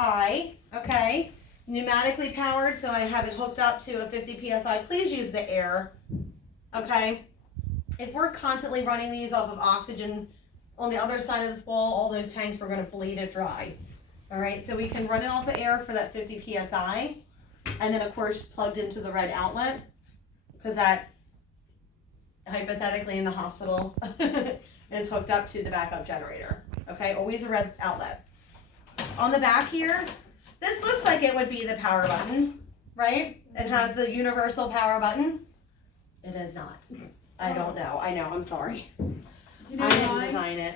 I, okay, pneumatically powered, so I have it hooked up to a 50 PSI. Please use the air, okay? If we're constantly running these off of oxygen on the other side of this wall, all those tanks, we're gonna bleed it dry. All right, so we can run it off of air for that 50 PSI, and then of course plugged into the red outlet, because that hypothetically in the hospital is hooked up to the backup generator. Okay, always a red outlet. On the back here, this looks like it would be the power button, right? It has the universal power button. It is not. I don't know. I know, I'm sorry. Do you know I didn't why? design it.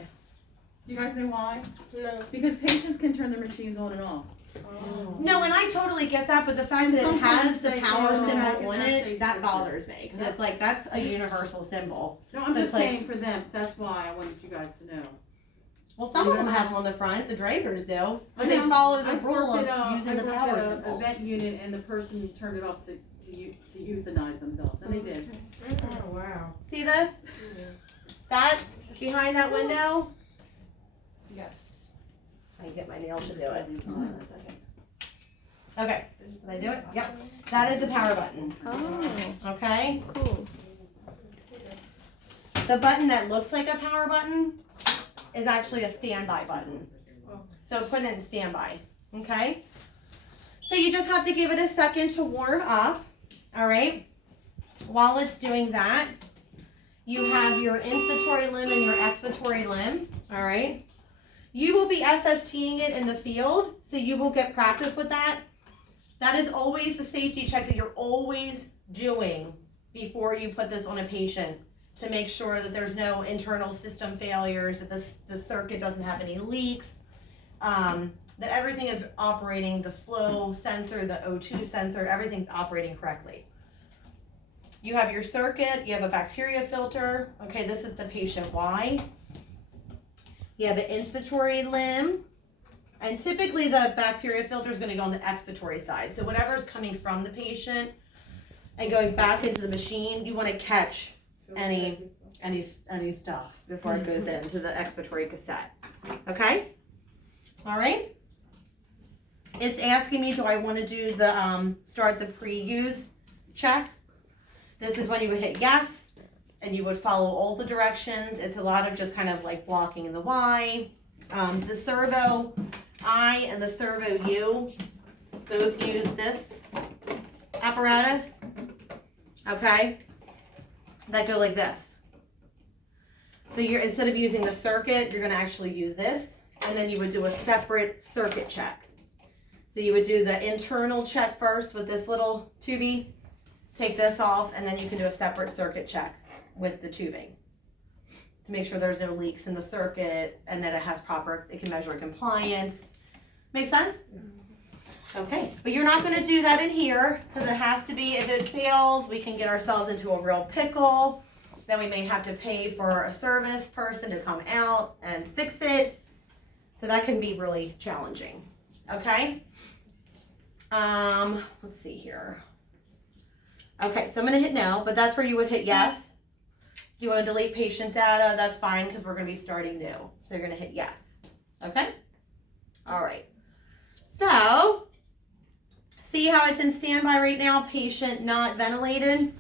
Do you guys know why? No. Because patients can turn their machines on and off. Oh. No, and I totally get that, but the fact And that it has sometimes the they power go, symbol on it's it, actually that different. bothers me. Because it's like, that's a universal symbol. No, I'm So just it's like- saying for them, that's why I wanted you guys to know. Well, some of them have them on the front, the drivers do, but they I know. follow the I've rule worked of at using the I worked power at symbol. a vet unit and the person turned it off to euthanize themselves, and they did. Oh, wow. See this? That, behind that window? Yes. I can get my nail to do it. Hold on a second. Okay, did I do it? Yep. That is the power button, Oh, okay? cool. The button that looks like a power button is actually a standby button. So put it in standby, okay? So you just have to give it a second to warm up, all right? While it's doing that, you have your inspiratory limb and your expiratory limb, all right? You will be SSTing it in the field, so you will get practice with that. That is always the safety check that you're always doing before you put this on a patient, to make sure that there's no internal system failures, that the circuit doesn't have any leaks, that everything is operating, the flow sensor, the O2 sensor, everything's operating correctly. You have your circuit, you have a bacteria filter. Okay, this is the patient Y. You have an inspiratory limb, and typically the bacteria filter is gonna go on the expiratory side. So whatever's coming from the patient and going back into the machine, you wanna catch any stuff before it goes into the expiratory cassette. Okay? All right? It's asking me, do I want to do the start the pre-use check? This is when you would hit yes, and you would follow all the directions. It's a lot of just kind of like blocking the Y. The Servo I and the Servo U both use this apparatus. Okay? That go like this. So you're, instead of using the circuit, you're gonna actually use this, and then you would do a separate circuit check. So you would do the internal check first with this little tubing, take this off, and then you can do a separate circuit check with the tubing to make sure there's no leaks in the circuit and that it has proper, it can measure compliance. Make sense? Okay, but you're not gonna do that in here, because it has to be, if it fails, we can get ourselves into a real pickle. Then we may have to pay for a service person to come out and fix it. So that can be really challenging, okay? Let's see here. Okay, so I'm gonna hit no, but that's where you would hit yes. Do you wanna delete patient data? That's fine, because we're gonna be starting new. So you're gonna hit yes, okay? All right, so, see how it's in standby right now, patient not ventilated?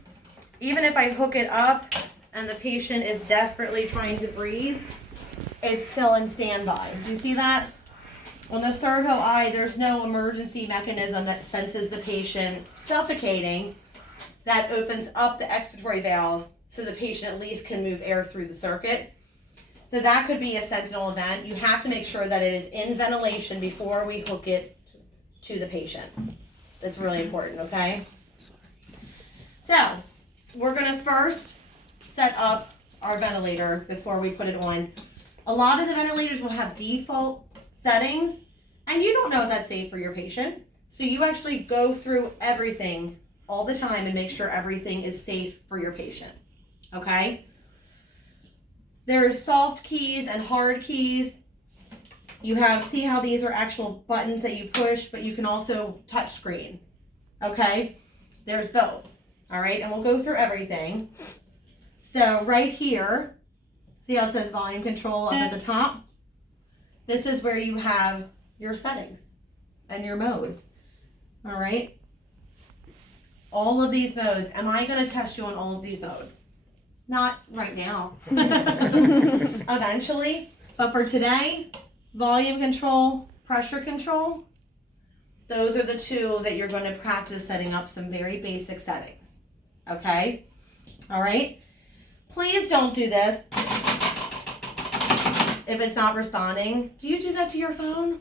Even if I hook it up and the patient is desperately trying to breathe, it's still in standby. Do you see that? On the Servo I, there's no emergency mechanism that senses the patient suffocating that opens up the expiratory valve so the patient at least can move air through the circuit. So that could be a sentinel event. You have to make sure that it is in ventilation before we hook it to the patient. That's really important, okay? So, we're gonna first set up our ventilator before we put it on. A lot of the ventilators will have default settings, and you don't know if that's safe for your patient. So you actually go through everything all the time and make sure everything is safe for your patient, okay? There's soft keys and hard keys. You have, see how these are actual buttons that you push, but you can also touch screen, okay? There's both, all right? And we'll go through everything. So right here, see how it says volume control up at the top? This is where you have your settings, and your modes. All right? All of these modes. Am I going to test you on all of these modes? Not right now. Eventually. But for today, volume control, pressure control, those are the two that you're going to practice setting up some very basic settings. Okay? All right? Please don't do this if it's not responding. Do you do that to your phone?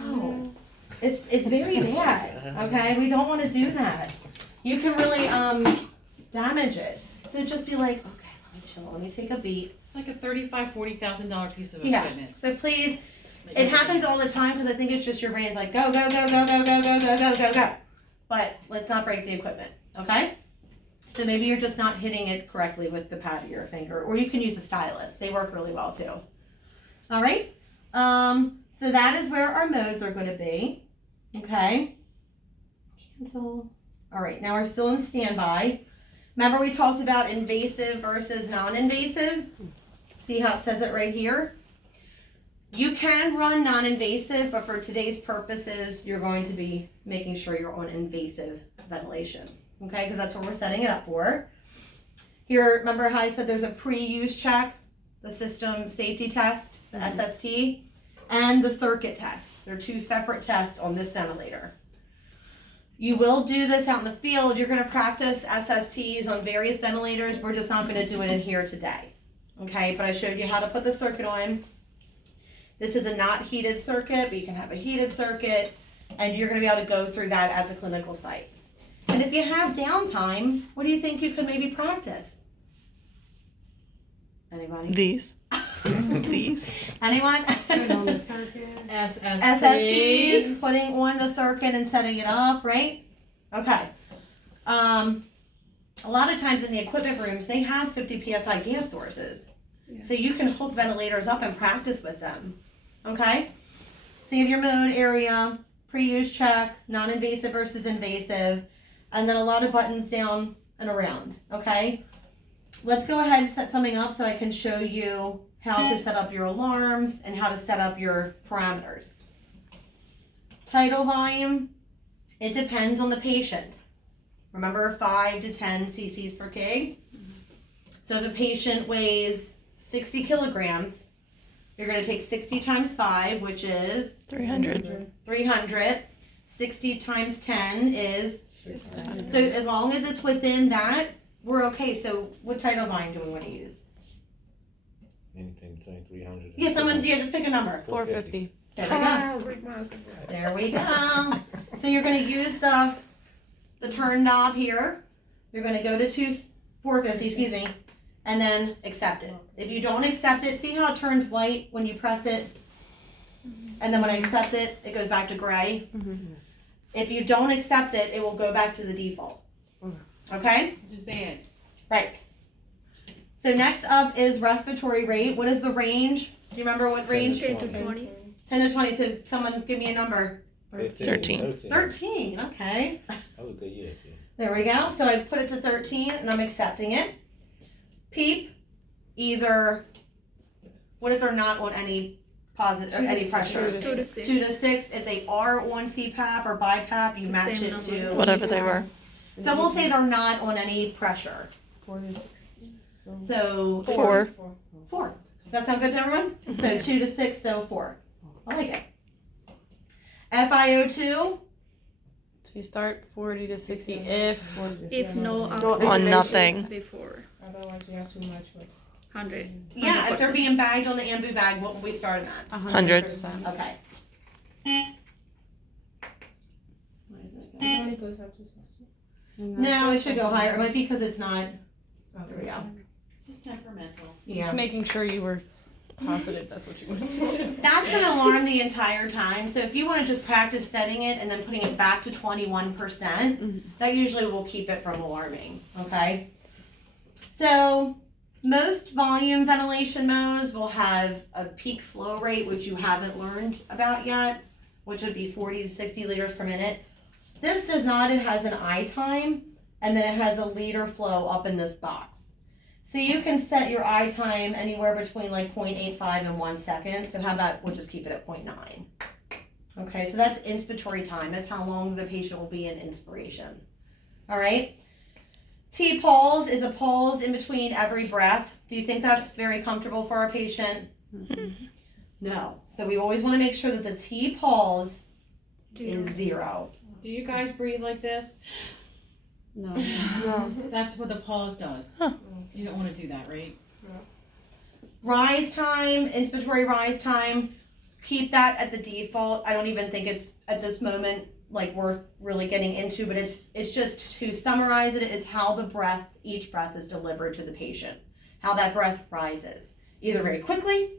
No. It's very bad. Okay? We don't want to do that. You can really damage it. So just be like, okay, let me chill. Let me take a beat. It's like a $40,000 piece of Yeah. equipment. So please, that it you happens all the time because I think it's just your brain's like, go, go, go, go, go, go, go, go, go, go, go. But let's not break the equipment, okay? So maybe you're just not hitting it correctly with the pad of your finger, or you can use a stylus. They work really well too. All right? So that is where our modes are going to be, okay? Cancel. All right, now we're still in standby. Remember we talked about invasive versus non-invasive? See how it says it right here? You can run non-invasive, but for today's purposes, you're going to be making sure you're on invasive ventilation, okay? Because that's what we're setting it up for. Here, remember how I said there's a pre-use check, the system safety test, the SST, and the circuit test. They're two separate tests on this ventilator. You will do this out in the field. You're going to practice SSTs on various ventilators. We're just not going to do it in here today, okay? But I showed you how to put the circuit on. This is a not heated circuit, but you can have a heated circuit, and you're going to be able to go through that at the clinical site. And if you have downtime, what do you think you could maybe practice? Anybody? These. These. Anyone? Put on the circuit. SSTs, putting on the circuit and setting it up, right? Okay. A lot of times in the equipment rooms, they have 50 PSI gas sources. Yeah. So you can hook ventilators up and practice with them. Okay? So you have your mode area, pre-use check, non-invasive versus invasive, and then a lot of buttons down and around. Okay? Let's go ahead and set something up so I can show you how to set up your alarms and how to set up your parameters. Tidal volume, it depends on the patient. Remember 5 to 10 cc's per kg. So if a patient weighs 60 kilograms, you're going to take 60 times 5, which is 300. 300. 60 times 10 is, so as long as it's within that, we're okay. So what tidal volume do we want to use? Anything between 300. Yeah, someone, yeah, just pick a number. 450. There we go. There we go. So you're going to use the turn knob here. You're going to go to 450, excuse me, and then accept it. If you don't accept it, see how it turns white when you press it? And then when I accept it, it goes back to gray. If you don't accept it, it will go back to the default. Okay? Which is bad. Right. So next up is respiratory rate. What is the range? Do you remember what range? 10 to 20. 10 to 20. So someone give me a number. 13. 13. Okay. That was a good year, too. There we go. So I put it to 13 and I'm accepting it. PEEP, either, what if they're not on any positive, or any pressure? 2 to 6. 2 to 6. If they are on CPAP or BiPAP, you match same it number. to. Whatever they were. So we'll say they're not on any pressure. So 4. 4. Does that sound good to everyone? So 2 to 6, so 4. I like it. FiO2, So you start 40 to 60 if no on oxygenation nothing. before Otherwise, you have too much. 100. yeah, if they're being bagged on the ambu bag, what will we start them at? 100. Okay. It only goes up to 60. No, it should go higher. It might be because it's not. There we go. It's just temperamental. Yeah. Just making sure you were positive that's what you wanted to do. That's going to alarm the entire time. So if you want to just practice setting it and then putting it back to 21%, that usually will keep it from alarming. Okay. So most volume ventilation modes will have a peak flow rate, which you haven't learned about yet, which would be 40 to 60 liters per minute. This does not. It has an I time, and then it has a liter flow up in this box. So you can set your I time anywhere between like 0.85 and 1 second. So how about we'll just keep it at 0.9. Okay, so that's inspiratory time. That's how long the patient will be in inspiration. All right. T-pause is a pause in between every breath. Do you think that's very comfortable for our patient? No. So we always want to make sure that the T-pause is 0. Do you guys breathe like this? No. No. That's what the pause does. You don't want to do that, right? Rise time, inspiratory rise time, keep that at the default. I don't even think it's at this moment like worth really getting into, but it's just to summarize it, it's how each breath is delivered to the patient, how that breath rises, either very quickly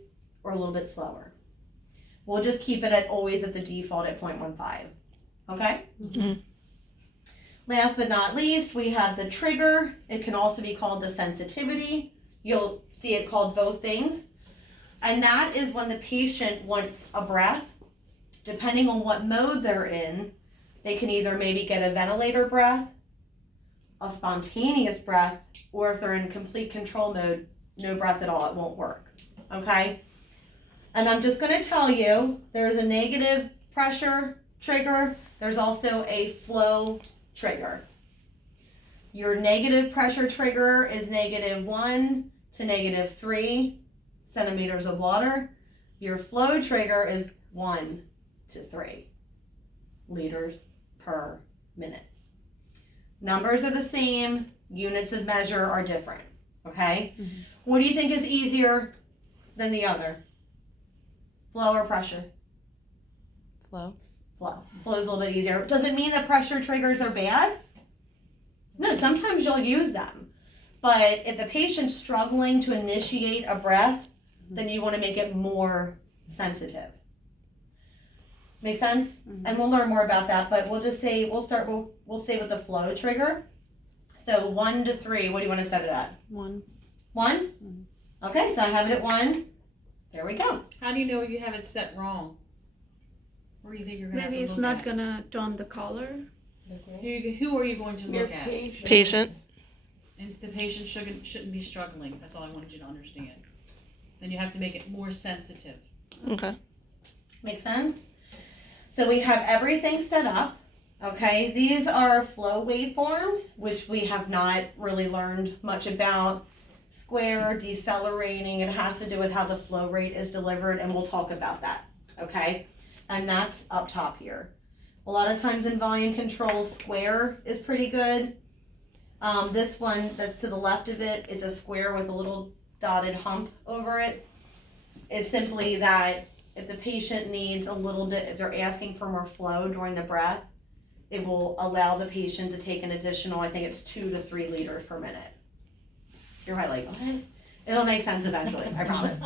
or a little bit slower. We'll just keep it always at the default at 0.15. Okay? Mhm. Last but not least, we have the trigger. It can also be called the sensitivity. You'll see it called both things. And that is when the patient wants a breath. Depending on what mode they're in, they can either maybe get a ventilator breath, a spontaneous breath, or if they're in complete control mode, no breath at all, it won't work. Okay? And I'm just going to tell you, there's a negative pressure trigger. There's also a flow trigger. Your negative pressure trigger is -1 to -3 centimeters of water. Your flow trigger is 1 to 3 liters per minute. Numbers are the same, units of measure are different, okay? Mhm. What do you think is easier than the other? Flow or pressure? Flow. Flow. Flow is a little bit easier. Does it mean that pressure triggers are bad? No, sometimes you'll use them. But if the patient's struggling to initiate a breath, then you want to make it more sensitive. Make sense? Mhm. And we'll learn more about that, but we'll just say, we'll say with the flow trigger. So 1 to 3, what do you want to set it at? 1. 1? Mhm. Okay, so I have it at 1. There we go. How do you know you have it set wrong? Where do you think you're gonna Maybe have it's to look not at? gonna turn the color. Who are you going to Your look at? patient. Patient. And the patient shouldn't be struggling. That's all I wanted you to understand. Then you have to make it more sensitive. Okay. Make sense? So we have everything set up. Okay, these are flow waveforms, which we have not really learned much about. Square, decelerating, it has to do with how the flow rate is delivered, and we'll talk about that, okay? And that's up top here. A lot of times in volume control, square is pretty good. This one that's to the left of it is a square with a little dotted hump over it. It's simply that if the patient needs a little bit, if they're asking for more flow during the breath, it will allow the patient to take an additional, I think it's 2 to 3 liters per minute. You're probably like, what? It'll make sense eventually, I promise.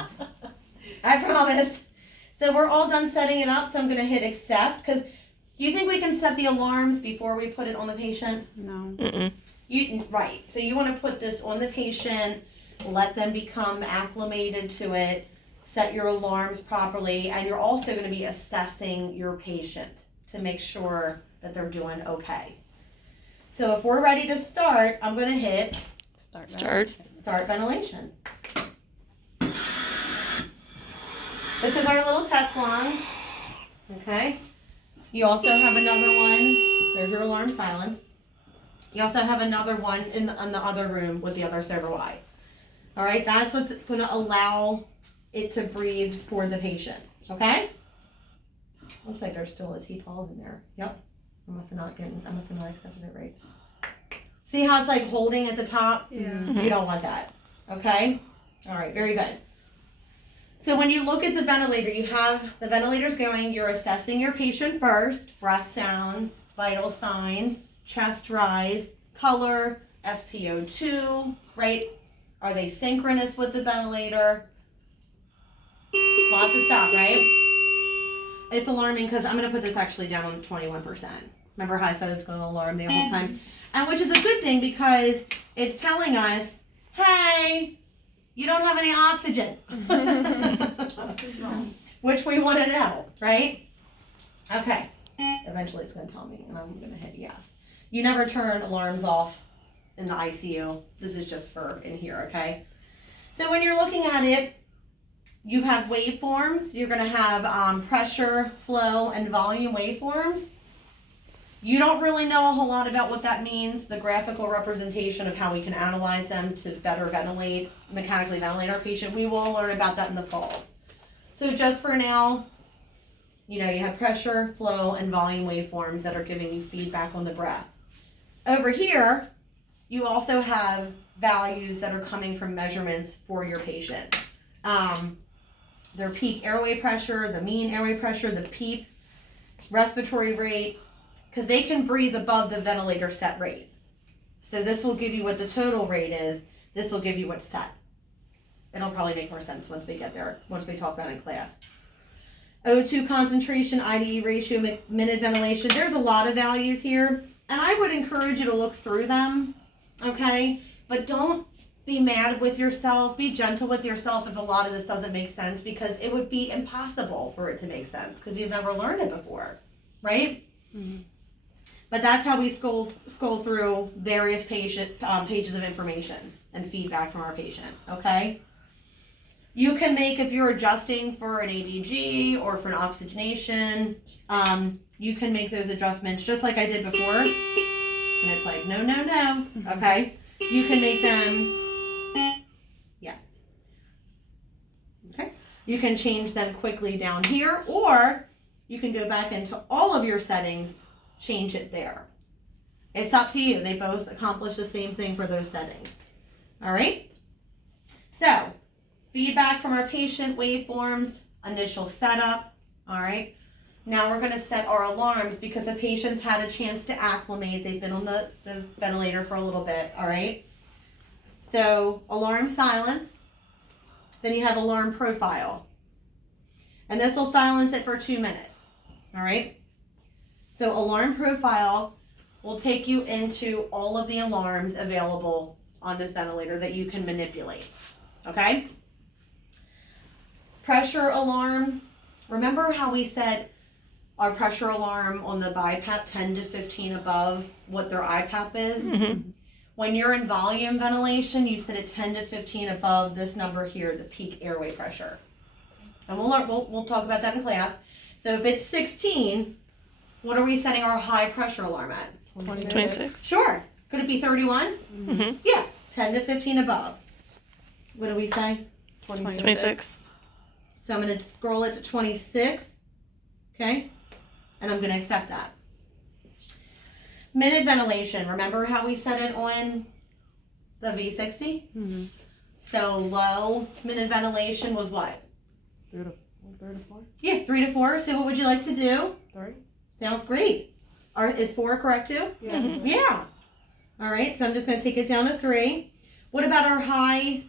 I promise. So we're all done setting it up, so I'm gonna hit accept, because do you think we can set the alarms before we put it on the patient? No. Mm-mm. Right, so you wanna put this on the patient, let them become acclimated to it, set your alarms properly, and you're also gonna be assessing your patient to make sure that they're doing okay. So if we're ready to start, I'm gonna hit Start. start ventilation. This is our little test line, okay? You also have another one, there's your alarm silence. You also have another one in the other room with the other Servo I. All right, that's what's gonna allow it to breathe for the patient, okay? Looks like there's still a T-pause in there. Yep, I must have not accepted it right. See how it's like holding at the top? Yeah. You don't want that, okay? All right, very good. So when you look at the ventilator, you have the ventilators going, you're assessing your patient first, breath sounds, vital signs, chest rise, color, SpO2, right? Are they synchronous with the ventilator? Lots of stuff, right? It's alarming because I'm going to put this actually down 21%. Remember how I said it's going to alarm the whole time? And which is a good thing because it's telling us, hey, you don't have any oxygen. Which we want to know, right? Okay. Eventually it's going to tell me and I'm going to hit yes. You never turn alarms off in the ICU. This is just for in here, okay? So when you're looking at it, you have waveforms. You're going to have pressure, flow, and volume waveforms. You don't really know a whole lot about what that means, the graphical representation of how we can analyze them to better mechanically ventilate our patient. We will learn about that in the fall. So just for now, you have pressure, flow, and volume waveforms that are giving you feedback on the breath. Over here, you also have values that are coming from measurements for your patient. Their peak airway pressure, the mean airway pressure, the PEEP, respiratory rate, because they can breathe above the ventilator set rate. So this will give you what the total rate is. This will give you what's set. It'll probably make more sense once we get there, once we talk about it in class. O2 concentration, IDE ratio, minute ventilation. There's a lot of values here, and I would encourage you to look through them, okay? But don't be mad with yourself. Be gentle with yourself if a lot of this doesn't make sense, because it would be impossible for it to make sense because you've never learned it before, right? Mhm. But that's how we scroll through various pages of information and feedback from our patient, okay? You can make, if you're adjusting for an ABG or for an oxygenation, you can make those adjustments just like I did before. And it's like, no, no, no, okay? You can make them, yes. Okay? You can change them quickly down here, or you can go back into all of your settings, change it there. It's up to you. They both accomplish the same thing for those settings. All right? So, feedback from our patient, waveforms, initial setup. All right? Now we're going to set our alarms because the patient's had a chance to acclimate. They've been on the ventilator for a little bit. All right? So, alarm silence. Then you have alarm profile. And this will silence it for 2 minutes. All right? So alarm profile will take you into all of the alarms available on this ventilator that you can manipulate, okay? Pressure alarm, remember how we said our pressure alarm on the BiPAP 10 to 15 above what their IPAP is? Mhm. When you're in volume ventilation, you set it 10 to 15 above this number here, the peak airway pressure. And we'll talk about that in class. So if it's 16, what are we setting our high pressure alarm at? 26. Sure. Could it be 31? Mhm. Yeah, 10 to 15 above. What do we say? 26. So I'm going to scroll it to 26. Okay? And I'm going to accept that. Minute ventilation. Remember how we set it on the V60? Mhm. So low minute ventilation was what? 3 to 4. Yeah, 3 to 4. So what would you like to do? 3. Sounds great. Is 4 correct too? Yeah. Yeah. All right, so I'm just going to take it down to 3. What about our high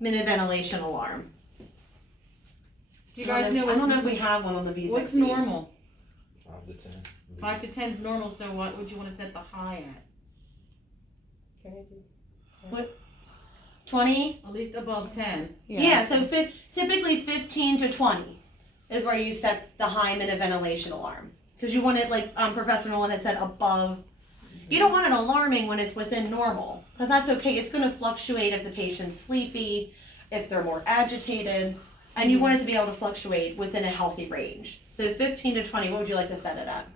minute ventilation alarm? Do you guys know I don't know if what, we have one on the V60. what's normal? 5 to 10. 5 to 10 is normal, so what would you want to set the high at? Can I do 20? At least above 10. Yeah, so typically 15 to 20 is where you set the high minute ventilation alarm. Because you want it, like Professor Nolan had said, above. You don't want it alarming when it's within normal. Because that's okay. It's going to fluctuate if the patient's sleepy, if they're more agitated. And you want it to be able to fluctuate within a healthy range. So 15 to 20, what would you like to set it at?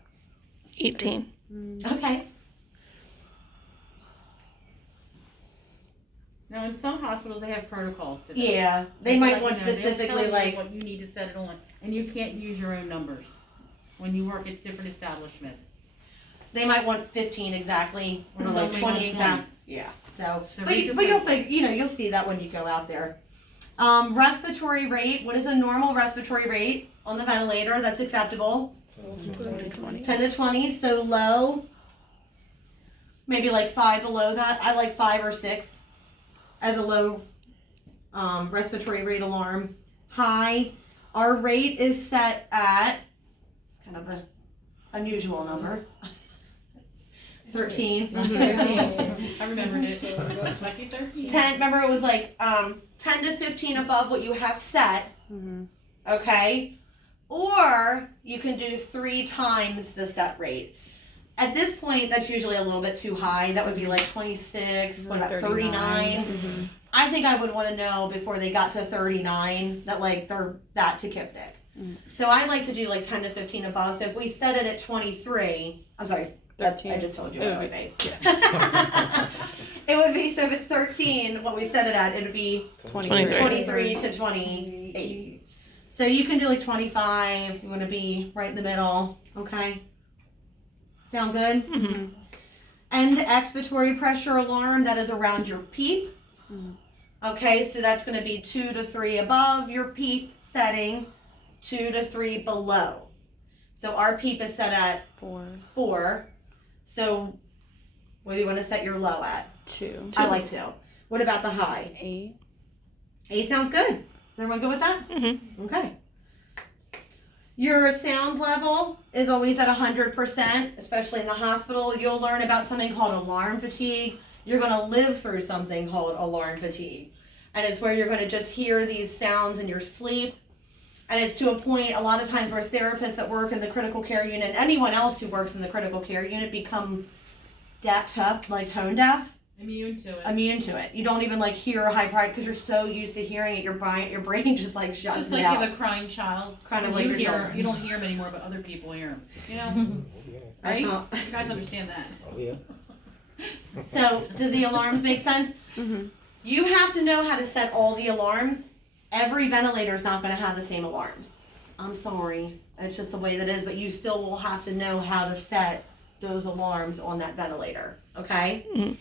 18. Okay. Now, in some hospitals, they have protocols to this. Yeah, they might want They'll tell specifically you like, what you need to set it on, and you can't use your own numbers when you work at different establishments. they might want 15 exactly, or Or like something 20 on exact. Yeah. So, So but read you'll the figure, you'll see that when you go out there. Respiratory rate. What is a normal respiratory rate on the ventilator that's acceptable? 20. 10 to 20. So low, maybe like 5 below that. I like 5 or 6 as a low respiratory rate alarm. High, our rate is set at, it's kind of an unusual number, 13. I remembered it. Lucky 13. 10, remember it was like 10 to 15 above what you have set, Mhm. okay? Or you can do 3 times the set rate. At this point, that's usually a little bit too high. That would be like 26, what about 39? I think I would want to know before they got to 39 that like they're that tachypnic. So I like to do like 10 to 15 above. So if we set it at 23, I'm sorry, I 13. just told you It what would I would make. It would be, so if it's 13, what we set it at, it would be 23. 23 to 28. So you can do like 25. You want to be right in the middle. Okay. Sound good? Mm-hmm. And the expiratory pressure alarm, that is around your PEEP. Okay, so that's going to be 2 to 3 above your PEEP setting, 2 to 3 below. So our PEEP is set at 4. So what do you want to set your low at? 2. I like 2. What about the high? 8. 8 sounds good. Is everyone good with that? Mm-hmm. Okay. Your sound level is always at 100%, especially in the hospital. You'll learn about something called alarm fatigue. You're going to live through something called alarm fatigue. And it's where you're going to just hear these sounds in your sleep. And it's to a point, a lot of times where therapists that work in the critical care unit, and anyone else who works in the critical care unit, become tough, like tone deaf. Immune to it. Immune to it. You don't even like hear a high pride because you're so used to hearing it. Your brain just like It's shuts just it like out. you have a crying child. Kind of like your children. You don't hear him anymore, but other people hear him. You know, right? Uh-huh. You guys understand that? Oh, yeah. So, do the alarms make sense? Mm-hmm. You have to know how to set all the alarms. Every ventilator is not going to have the same alarms. I'm sorry. It's just the way that is, but you still will have to know how to set those alarms on that ventilator, okay? Mhm.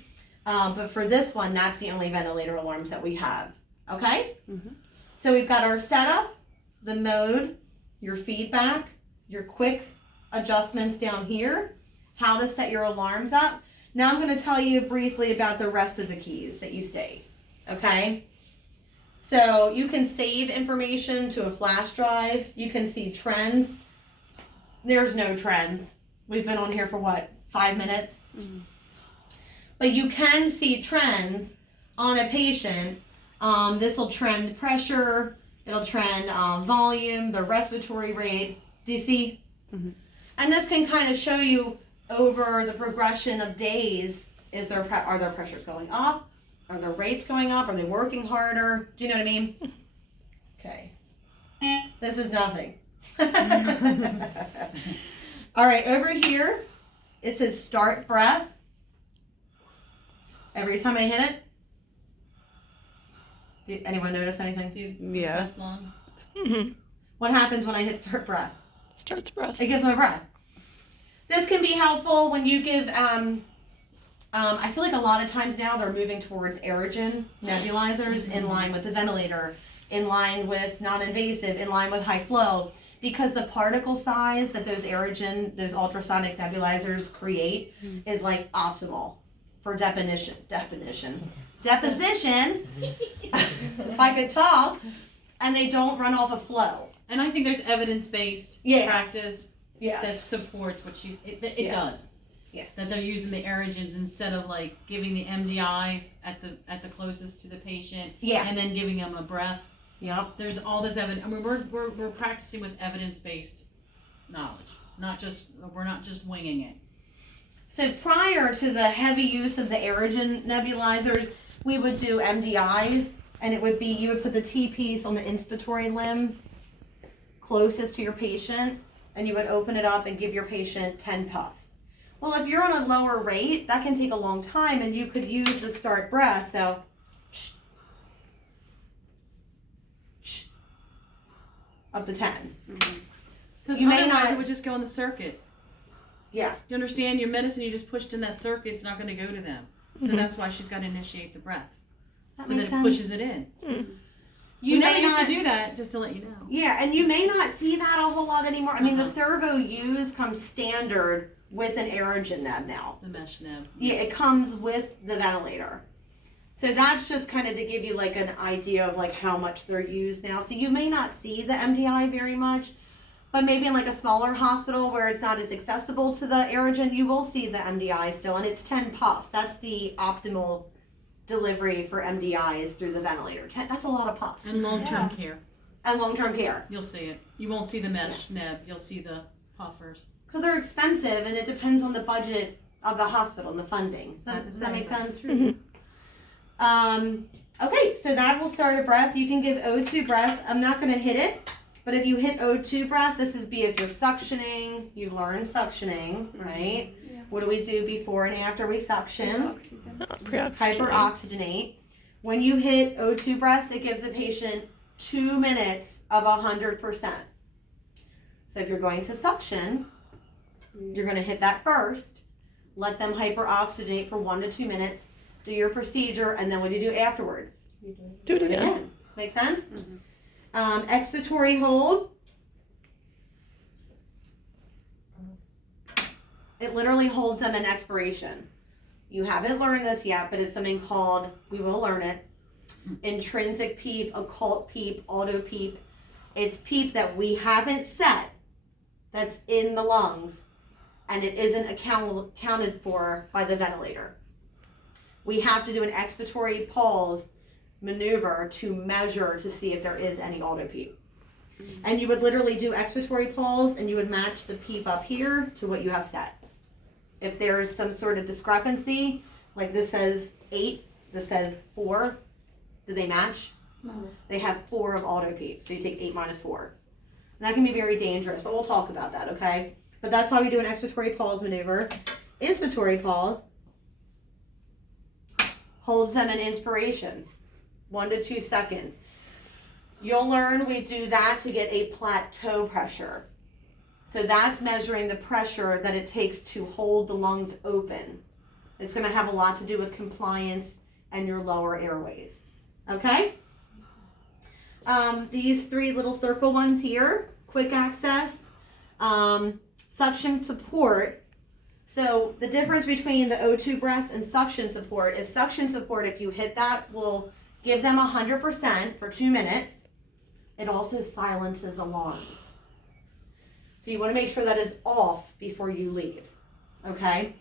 But for this one, that's the only ventilator alarms that we have, okay? Mhm. So we've got our setup, the mode, your feedback, your quick adjustments down here, how to set your alarms up. Now I'm going to tell you briefly about the rest of the keys that you say, okay? So you can save information to a flash drive. You can see trends. There's no trends. We've been on here for what, 5 minutes? Mhm. But you can see trends on a patient. This will trend pressure. It'll trend volume, the respiratory rate. Do you see? Mhm. And this can kind of show you over the progression of days, are their pressures going up? Are their rates going up? Are they working harder? Do you know what I mean? Okay. This is nothing. All right, over here, it says start breath. Every time I hit it, did anyone notice anything? See, Yeah. press long. Mm-hmm. What happens when I hit start breath? Starts breath. It gives my breath. This can be helpful when you give, I feel like a lot of times now they're moving towards aerogen nebulizers in line with the ventilator, in line with non-invasive, in line with high flow, because the particle size that those aerogen, those ultrasonic nebulizers create is like optimal for deposition. If I could talk, and they don't run off of flow. And I think there's evidence-based Yeah. practice Yeah. that supports what it Yeah. does. Yeah. That they're using the aerogens instead of like giving the MDIs at the closest to the patient Yeah. and then giving them a breath. Yep. There's all this evidence. I mean, we're practicing with evidence-based knowledge. We're not just winging it. So prior to the heavy use of the aerogen nebulizers, we would do MDIs, and it would be, you would put the T-piece on the inspiratory limb closest to your patient, and you would open it up and give your patient 10 puffs. Well, if you're on a lower rate, that can take a long time, and you could use the start breath, so up to 10. Because You may otherwise not- it would just go in the circuit. Yeah. You understand? Your medicine you just pushed in that circuit, it's not going to go to them. So that's why she's got to initiate the breath. That So that makes it sense. pushes it in. You We never may used not to do that, just to let you know. Yeah, and you may not see that a whole lot anymore. I mean, the Uh-huh. Servo U's comes standard with an aerogen neb now. The mesh neb. Yeah, it comes with the ventilator. So that's just kind of to give you like an idea of like how much they're used now. So you may not see the MDI very much, but maybe in like a smaller hospital where it's not as accessible to the aerogen, you will see the MDI still, and it's 10 puffs. That's the optimal delivery for MDIs through the ventilator. That's a lot of puffs. And long-term care. And long-term care. You'll see it. You won't see the mesh neb. You'll see the puffers. Because they're expensive, and it depends on the budget of the hospital and the funding. Does that make sense? Okay, so that will start a breath. You can give O2 breaths. I'm not going to hit it, but if you hit O2 breaths, this is if you're suctioning, you learn suctioning, right? Yeah. What do we do before and after we suction? Oxygen. Pre-oxygenate. Hyperoxygenate. When you hit O2 breaths, it gives the patient 2 minutes of 100%. So if you're going to suction, you're going to hit that first, let them hyperoxygenate for 1 to 2 minutes, do your procedure, and then what do you do afterwards? Do it Do it again. again. Make sense? Mhm. Expiratory hold. It literally holds them in expiration. You haven't learned this yet, but it's something called, we will learn it, intrinsic PEEP, occult PEEP, auto PEEP. It's PEEP that we haven't set that's in the lungs, and it isn't accounted for by the ventilator. We have to do an expiratory pause maneuver to measure to see if there is any auto PEEP. And you would literally do expiratory pause and you would match the PEEP up here to what you have set. If there's some sort of discrepancy, like this says 8, this says 4, do they match? No. They have 4 of auto PEEP, so you take 8 minus 4. And that can be very dangerous, but we'll talk about that, okay? But that's why we do an expiratory pause maneuver. Inspiratory pause holds them in inspiration, 1 to 2 seconds. You'll learn we do that to get a plateau pressure. So that's measuring the pressure that it takes to hold the lungs open. It's going to have a lot to do with compliance and your lower airways. Okay? These 3 little circle ones here, quick access, suction support. So the difference between the O2 breaths and suction support is suction support, if you hit that, will give them 100% for 2 minutes. It also silences alarms. So you want to make sure that is off before you leave, okay?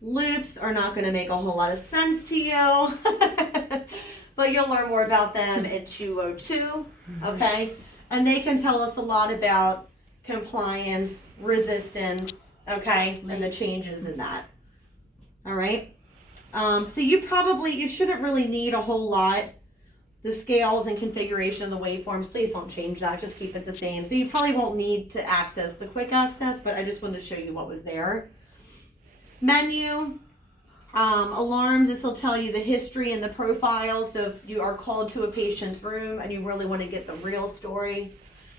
Loops are not going to make a whole lot of sense to you, but you'll learn more about them at 202, okay? And they can tell us a lot about compliance, resistance, okay, and the changes in that, all right? So you shouldn't really need a whole lot. The scales and configuration of the waveforms, please don't change that, just keep it the same. So you probably won't need to access the quick access, but I just wanted to show you what was there. Menu, alarms, this will tell you the history and the profile. So if you are called to a patient's room and you really want to get the real story,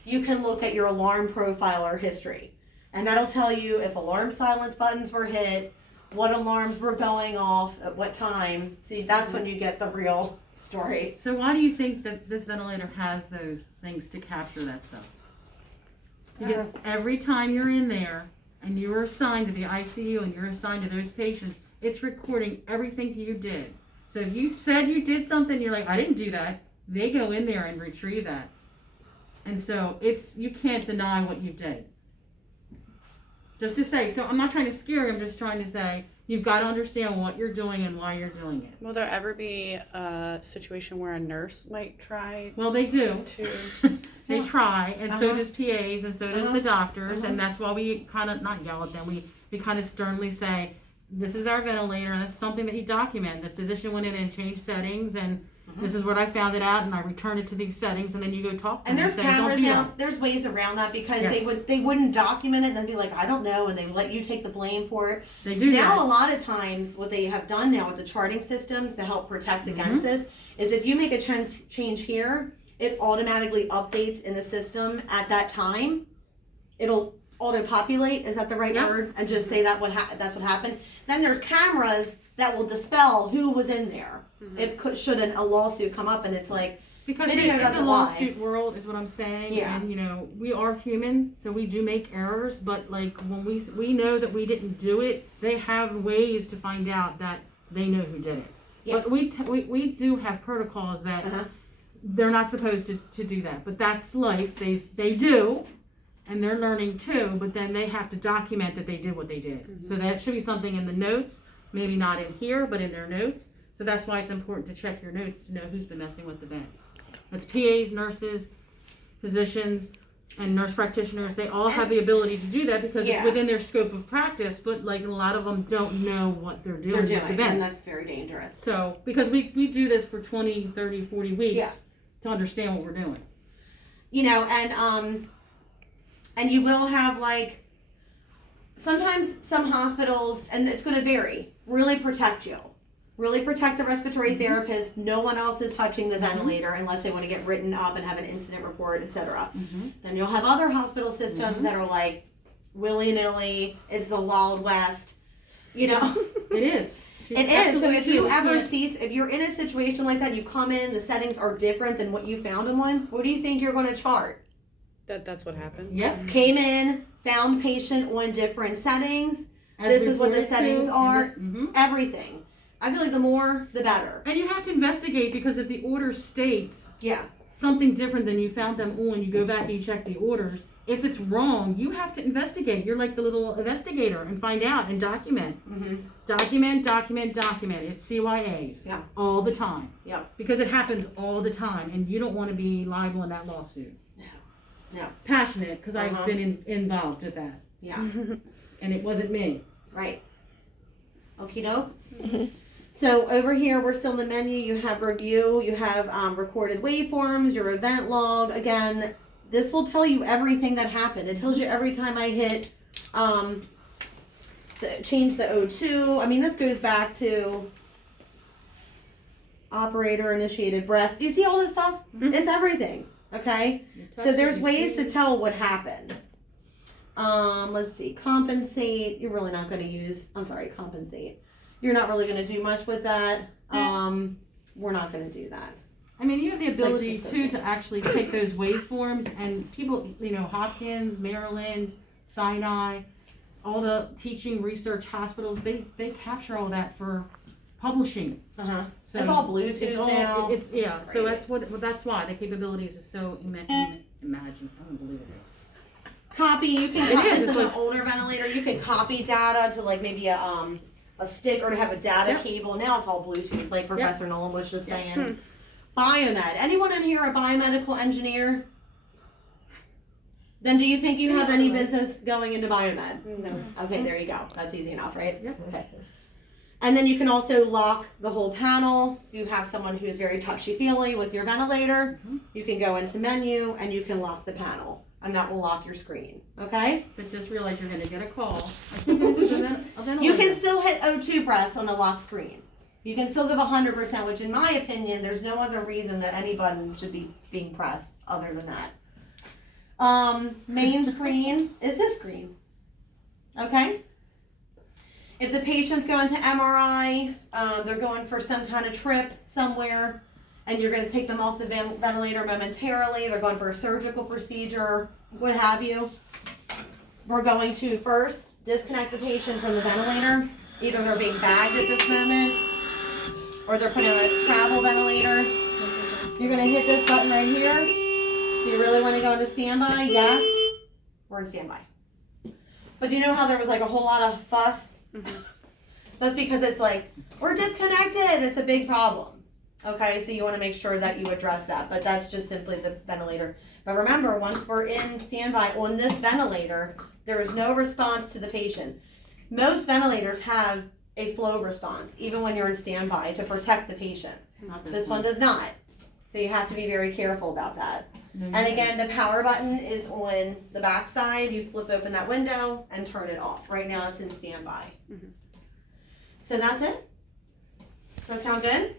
you can look at your alarm profile or history. And that'll tell you if alarm silence buttons were hit, what alarms were going off, at what time. See, that's when you get the real story. So why do you think that this ventilator has those things to capture that stuff? Because every time you're in there and you're assigned to the ICU and you're assigned to those patients, it's recording everything you did. So if you said you did something, you're like, I didn't do that, they go in there and retrieve that. And so you can't deny what you did. Just to say, so I'm not trying to scare you, I'm just trying to say, you've got to understand what you're doing and why you're doing it. Will there ever be a situation where a nurse might try Well, they do. to? They try, and so Uh-huh. does PAs, and so does Uh-huh. the doctors, Uh-huh. and that's why we kind of, not yell at them, we kind of sternly say, this is our ventilator, and that's something that he documented. The physician went in and changed settings, and this is what I found it at, and I returned it to these settings, and then you go talk to And them there's and say, don't cameras do now. that. There's ways around that because Yes. they wouldn't document it and then be like, I don't know, and they let you take the blame for it. They do Now that. a lot of times what they have done now with the charting systems to help protect against this is if you make a change here, it automatically updates in the system at that time. It'll auto-populate, is that the right Yeah. word? And just say that's what happened. Then there's cameras that will dispel who was in there. Should a lawsuit come up and it's like, Because Video it's a doesn't lie. lawsuit world, is what I'm saying. Yeah. And we are human, so we do make errors. But like when we know that we didn't do it, they have ways to find out that they know who did it. Yeah. But we do have protocols that Uh-huh. they're not supposed to do that. But that's life. They do, and they're learning too. But then they have to document that they did what they did. So that should be something in the notes. Maybe not in here, but in their notes. So that's why it's important to check your notes to know who's been messing with the vent. That's PAs, nurses, physicians, and nurse practitioners, they all have the ability to do that because Yeah. it's within their scope of practice, but like a lot of them don't know what they're doing. They're with the doing, vent. and that's very dangerous. So, because we do this for 20, 30, 40 weeks Yeah. to understand what we're doing. You know, and you will have like, sometimes some hospitals, and it's going to vary, really protect you. Really protect the respiratory therapist. No one else is touching the ventilator unless they want to get written up and have an incident report, etc. Then you'll have other hospital systems that are like willy-nilly. It's the Wild West. You know? It is. It is. So if you ever can't- see, if you're in a situation like that, you come in, the settings are different than what you found in one, what do you think you're going to chart? That's what happened. Yep. Came in, found patient on different settings, As this is what the reported to, settings and are. this- mhm. everything. I feel like the more, the better. And you have to investigate because if the order states Yeah. something different than you found them on, you go back and you check the orders. If it's wrong, you have to investigate. You're like the little investigator and find out and document. Mm-hmm. Document. It's CYAs. Yeah. All the time. Yeah. Because it happens all the time and you don't want to be liable in that lawsuit. No. Passionate because Uh-huh. I've been involved with that. Yeah. And it wasn't me. Right. Okie doke. So over here, we're still in the menu. You have review. You have recorded waveforms, your event log. Again, this will tell you everything that happened. It tells you every time I hit change the O2. I mean, this goes back to operator initiated breath. Do you see all this stuff? It's everything. Okay. So there's ways to tell what happened. Let's see, compensate. You're really not going to use, compensate. You're not really going to do much with that. We're not going to do that. I mean, you have the like ability the too to actually take those waveforms and people, Hopkins, Maryland, Sinai, all the teaching research hospitals, they capture all that for publishing. Uh-huh. So It's all Bluetooth it's all, now. It's So Right. that's why the capabilities is so imagine. Unbelievable. Copy, you can, It is, this it's is an like- older ventilator. You can copy data to like maybe a stick or to have a data Yep. cable. Now it's all Bluetooth, like Professor Nolan was just Yep. saying. Biomed. Anyone in here a biomedical engineer? Then do you think you have any business going into biomed? No. Okay, there you go. That's easy enough, right? Yep. Okay. And then you can also lock the whole panel. You have someone who's very touchy-feely with your ventilator. You can go into menu and you can lock the panel. And that will lock your screen. Okay? But just realize you're going to get a call. I think it's a ventilator. You can still hit O2 breaths on the lock screen. You can still give 100%, which in my opinion, there's no other reason that any button should be being pressed other than that. Main screen is this screen. Okay? If the patient's going to MRI, they're going for some kind of trip somewhere, and you're going to take them off the ventilator momentarily, they're going for a surgical procedure, what have you, we're going to first disconnect the patient from the ventilator. Either they're being bagged at this moment, or they're put in a travel ventilator. You're going to hit this button right here. Do you really want to go into standby? Yes. We're in standby. But do you know how there was like a whole lot of fuss? That's because it's like, we're disconnected. It's a big problem. Okay, so you want to make sure that you address that. But that's just simply the ventilator. But remember, once we're in standby on this ventilator, there is no response to the patient. Most ventilators have a flow response, even when you're in standby, to protect the patient. Not This one does not. So you have to be very careful about that. No, And again, the power button is on the back side. You flip open that window and turn it off. Right now it's in standby. So that's it. Does that sound good?